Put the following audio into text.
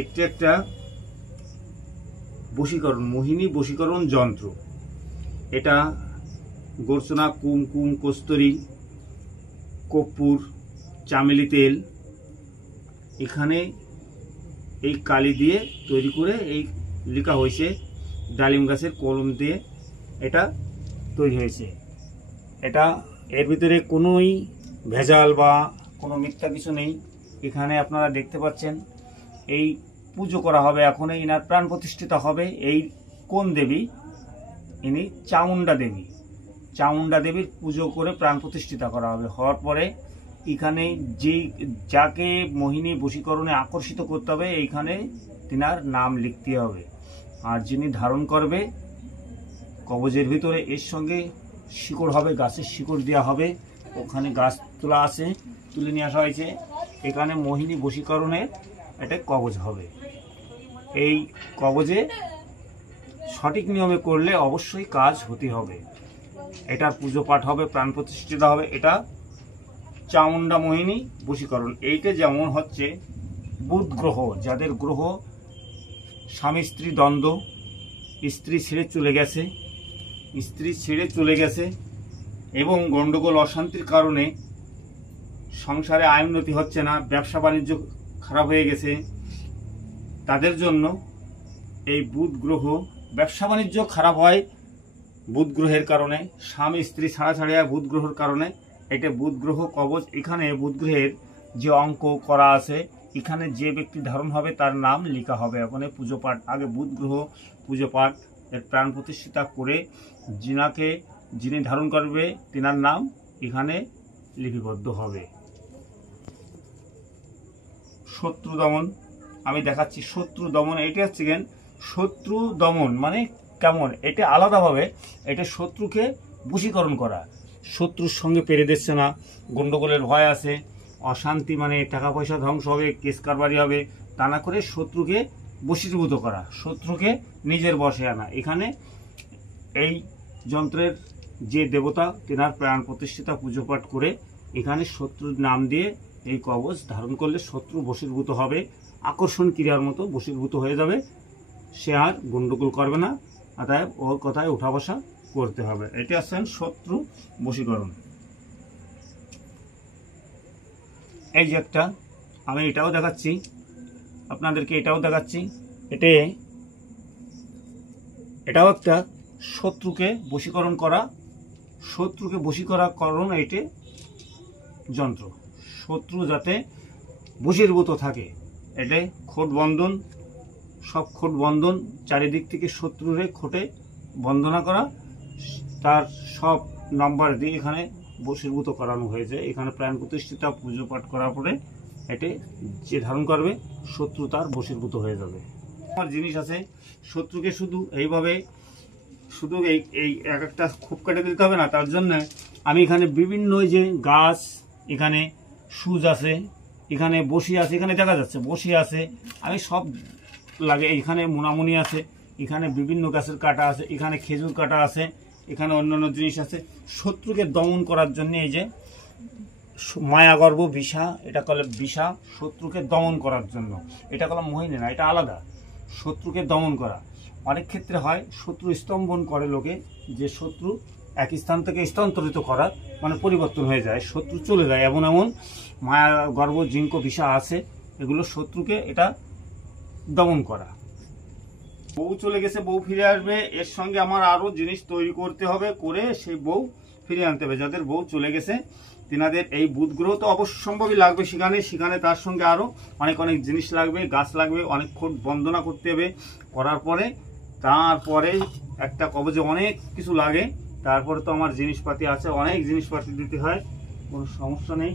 একটি একটা বশীকরণ, মোহিনী বশীকরণ যন্ত্র। এটা গর্চনা, কুমকুম, কস্তুরী, কর্পূর, চামেলি তেল এখানে এই কালি দিয়ে তৈরি করে এই লেখা হয়েছে ডালিম গাছের কলম দিয়ে এটা তৈরি হয়েছে। এটা এর ভিতরে কোনোই ভেজাল বা কোনো মিথ্যা কিছু নেই। এখানে আপনারা দেখতে পাচ্ছেন এই পুজো করা হবে, এখন ইনার প্রাণ প্রতিষ্ঠিত হবে। এই কোন দেবী? ইনি চামুণ্ডা দেবী। চামুণ্ডা দেবীর পুজো করে প্রাণ প্রতিষ্ঠিত করা হবে। হওয়ার পরে এখানে যাকে মোহিনী বশীকরণে আকর্ষিত করতে হবে এইখানে তিনার নাম লিখতে হবে। আর যিনি ধারণ করবে কবজের ভিতরে এর সঙ্গে শিকড় হবে, গাছের শিকড় দেওয়া হবে। ওখানে গাছ তোলা আছে, তুলে নিয়ে আসা হয়েছে। এখানে মোহিনী বশীকরণের একটা কবজ হবে। এই কবজে সঠিক নিয়মে করলে অবশ্যই কাজ হতে হবে। এটার পুজো পাঠ হবে, প্রাণ প্রতিষ্ঠিত হবে। এটা চামুণ্ডা মোহিনী বশীকরণ। এইটা যেমন হচ্ছে বুধ গ্রহ, যাদের গ্রহ স্বামী স্ত্রী দ্বন্দ্ব, স্ত্রী ছেড়ে চলে গেছে এবং গণ্ডগোল অশান্তির কারণে সংসারে আয় উন্নতি হচ্ছে না, ব্যবসা বাণিজ্য খারাপ হয়ে গেছে, তাদের জন্য এই বুধ গ্রহ, ব্যবসা বাণিজ্য খারাপ হয় বুধ গ্রহের কারণে, স্বামী স্ত্রী ছাড়াছাড়ি হয় বুধ গ্রহের কারণে। এটা বুধ গ্রহ কবচ। এখানে বুধ গ্রহের যে অঙ্ক করা আছে, এখানে যে ব্যক্তি ধারণ হবে তার নাম লেখা হবে। ওখানে পুজো পাঠ, আগে বুধ গ্রহ পুজো পাঠ এর প্রাণ প্রতিষ্ঠিতা করে যিনি ধারণ করবে তিনার নাম এখানে লিপিবদ্ধ হবে। শত্রু দমন আমি দেখাচ্ছি। শত্রু দমন এটা হচ্ছে শত্রু দমন মানে কেমন, এটা আলাদাভাবে এটা শত্রুকে বশীকরণ করা। শত্রুর সঙ্গে পেরে দিচ্ছে না, গন্ডগোলের ভয় আছে, অশান্তি মানে টাকা পয়সা ধ্বংস হবে, কেস কারবারি হবে, তা না করে শত্রুকে বশীভূত করা, শত্রুকে নিজের বশে আনা। এখানে এই যন্ত্রের যে দেবতা তেনার প্রাণ প্রতিষ্ঠিতা পুজো পাঠ করে এখানে শত্রুর নাম দিয়ে এই কবচ ধারণ করলে শত্রু বশীভূত হবে, আকর্ষণ ক্রিয়ার মতো বশীভূত হয়ে যাবে। সে আর গন্ডগোল করবে না, অতএব ওর কথায় উঠা বসা করতে হবে। এটা আছেন শত্রু বশীকরণ। এই যে একটা আমি এটাও দেখাচ্ছি আপনাদেরকে, এটাও দেখাচ্ছি। এটাও একটা শত্রুকে বশীকরণ করা, এইটে যন্ত্র। শত্রু যাতে বশীভূত থাকে, এটা খোট বন্ধন, সব খোট বন্ধন, চারিদিক থেকে শত্রুরে খোটে বন্দনা করা, তার সব নাম্বার দিয়ে এখানে বশীভূত করানো হয়েছে। এখানে প্রাণ প্রতিষ্ঠিতা পুজো পাঠ করার পরে এটি যে ধারণ করবে শত্রু তার বশীভূত হয়ে যাবে। আমার জিনিস আছে, শত্রুকে শুধু এইভাবে এই এক একটা খুব কেটে দিতে হবে না। তার জন্য আমি এখানে বিভিন্ন যে গাছ, এখানে সুজ আছে, এখানে বসি আছে, এখানে দেখা যাচ্ছে বসি আছে, আমি সব লাগে। এখানে মোনামুনি আছে, এখানে বিভিন্ন গাছের কাটা আছে, এখানে খেজুর কাটা আছে, এখানে অন্যান্য জিনিস আছে। শত্রুকে দমন করার জন্য এই যে মায়াগর্ভ বিষা, এটা কলে বিষা, শত্রুকে দমন করার জন্য। এটা কলে মোহিনী না, এটা আলাদা। শত্রুকে দমন করা অনেক ক্ষেত্রে হয়, শত্রু স্তম্ভন করে লোকে, যে শত্রু এক স্থান থেকে স্থানান্তরিত করা মানে পরিবর্তন হয়ে যায়, শত্রু চলে যায়। এমন মায়া গর্ভ জিঙ্ক বিষা আছে, এগুলো শত্রুকে এটা দমন করা। বউ চলে গেছে, বউ ফিরে আসবে, এর সঙ্গে আমার আরো জিনিস তৈরি করতে হবে, করে সেই বউ ফিরিয়ে আনতে হবে। যাদের বউ চলে গেছে তিনাদের এই বুধ গ্রহ তো অবশ্যম্ভাবী লাগবে, সেখানে তার সঙ্গে আরো অনেক জিনিস লাগবে, গাছ লাগবে, অনেকক্ষণ বন্দনা করতে হবে। করার পরে তারপরে একটা কবজে অনেক কিছু লাগে, তারপরে তো আমার জিনিসপাতি আছে, অনেক জিনিসপাতি দিতে হয়, কোনো সমস্যা নেই।